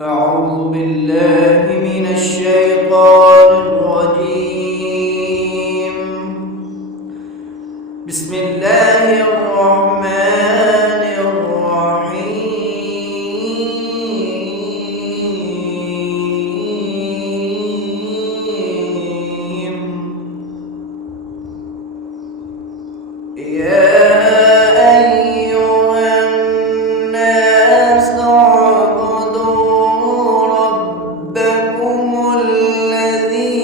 أعوذ بالله من الشيطان الرجيم. بسم الله الرحمن الرحيم. يا أيها الناس اعبدوا ربكم الذي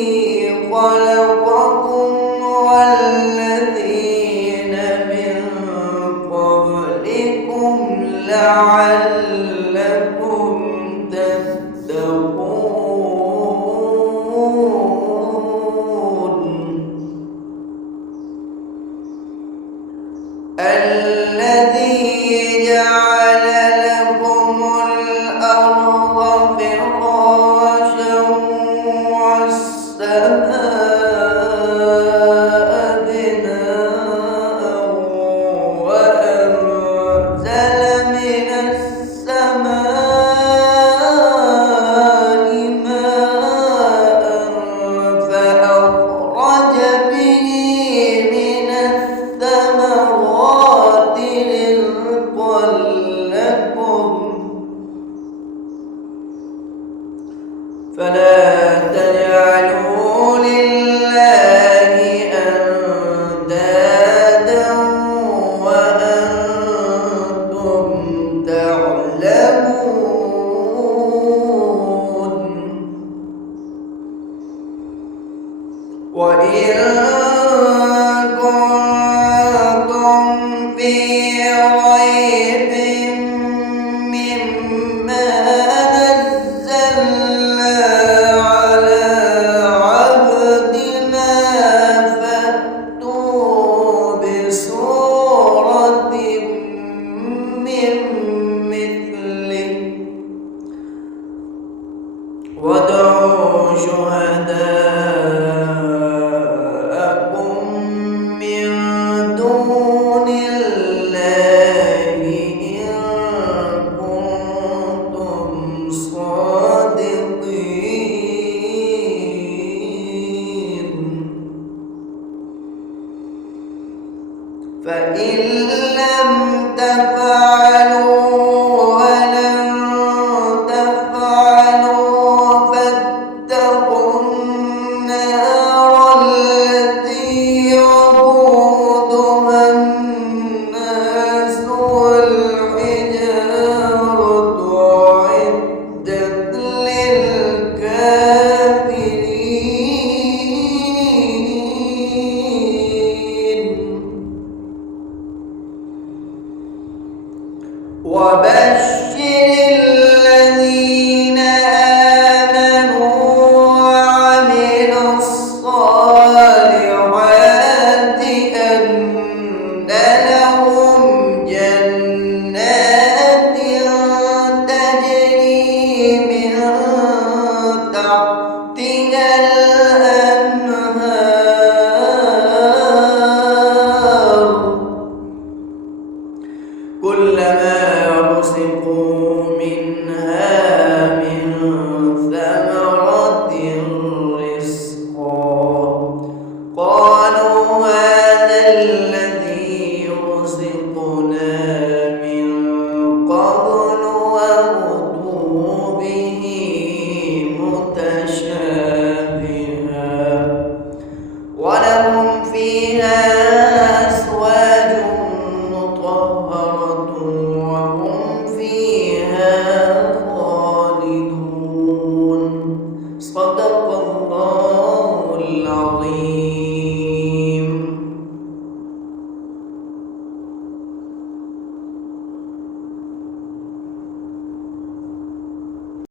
خلقكم والذين من قبلكم لعلكم تتقون. الذي جعل لكم الأرض فراشا والسماء بناء وأنزل من السماء ماء فأخرج به من الثمرات رزقا لكم فلا تجعلوا لله أندادا وأنتم تعلمون. وإن كنتم في ريب مما نزلنا على عبدنا فأتوا بسورة من مثله وادعوا شهداءكم من دون الله إن كنتم صادقين. فإن لم تفعلوا ولن تفعلوا فاتقوا النار التي وقودها الناس والحجارة أعدت للكافرين. وبشر الذين آمنوا وعملوا الصالحات أن لهم جنات تجري من تحتها الأنهار كلما رزقوا